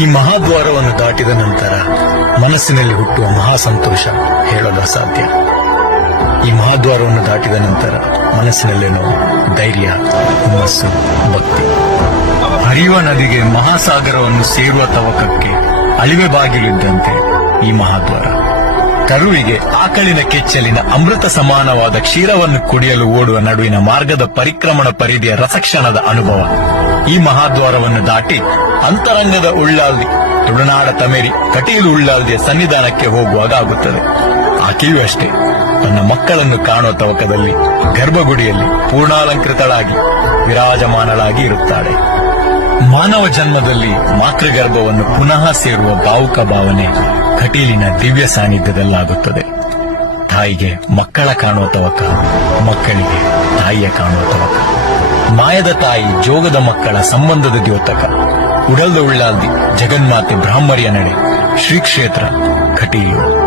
ಈ ಮಹಾದ್ವಾರವನ್ನು ದಾಟಿದ ನಂತರ ಮನಸ್ಸಿನಲ್ಲಿ ಹುಟ್ಟುವ ಮಹಾಸಂತೋಷ ಹೇಳಲು ಅಸಾಧ್ಯ. ಈ ಮಹಾದ್ವಾರವನ್ನು ದಾಟಿದ ನಂತರ ಮನಸ್ಸಿನಲ್ಲೇನೋ ಧೈರ್ಯ, ಹುಮ್ಮಸ್ಸು, ಭಕ್ತಿ. ಹರಿಯುವ ನದಿಗೆ ಮಹಾಸಾಗರವನ್ನು ಸೇರುವ ತವಕಕ್ಕೆ ಅಳಿವೆ ಬಾಗಿಲಿದ್ದಂತೆ ಈ ಮಹಾದ್ವಾರ. ಕರುವಿಗೆ ಆಕಳಿನ ಕೆಚ್ಚಲಿನ ಅಮೃತ ಸಮಾನವಾದ ಕ್ಷೀರವನ್ನು ಕುಡಿಯಲು ಓಡುವ ನಡುವಿನ ಮಾರ್ಗದ ಪರಿಕ್ರಮಣ ಪರಿಧಿಯ ರಸಕ್ಷಣದ ಅನುಭವ. ಈ ಮಹಾದ್ವಾರವನ್ನು ದಾಟಿ ಅಂತರಂಗದ ಉಳ್ಳಾಲ್ದಿ, ತುಳುನಾಡ ತಮೇರಿ ಕಟೀಲು ಉಳ್ಳಾಲ್ದಿಯ ಸನ್ನಿಧಾನಕ್ಕೆ ಹೋಗುವಾಗ ಆಗುತ್ತದೆ. ಆಕೆಯೂ ಅಷ್ಟೇ ತನ್ನ ಮಕ್ಕಳನ್ನು ಕಾಣುವ ತವಕದಲ್ಲಿ ಗರ್ಭಗುಡಿಯಲ್ಲಿ ಪೂರ್ಣಾಲಂಕೃತಳಾಗಿ ವಿರಾಜಮಾನಳಾಗಿ ಇರುತ್ತಾಳೆ. ಮಾನವ ಜನ್ಮದಲ್ಲಿ ಮಾತೃಗರ್ಭವನ್ನು ಪುನಃ ಸೇರುವ ಭಾವುಕ ಭಾವನೆ ಕಟೀಲಿನ ದಿವ್ಯ ಸಾನ್ನಿಧ್ಯದಲ್ಲಾಗುತ್ತದೆ. ತಾಯಿಗೆ ಮಕ್ಕಳ ಕಾಣುವ ತವಕ, ಮಕ್ಕಳಿಗೆ ತಾಯಿಯ ಕಾಣುವ ತವಕ. ಮಾಯದ ತಾಯಿ ಜೋಗದ ಮಕ್ಕಳ ಸಂಬಂಧದ ದ್ಯೋತಕ. ಉಡಲ್ದ ಉಳ್ಳಾಲ್ದಿ ಜಗನ್ಮಾತೆ ಬ್ರಾಹ್ಮರಿಯ ನಡೆ ಶ್ರೀ ಕ್ಷೇತ್ರ ಕಟೀಲು.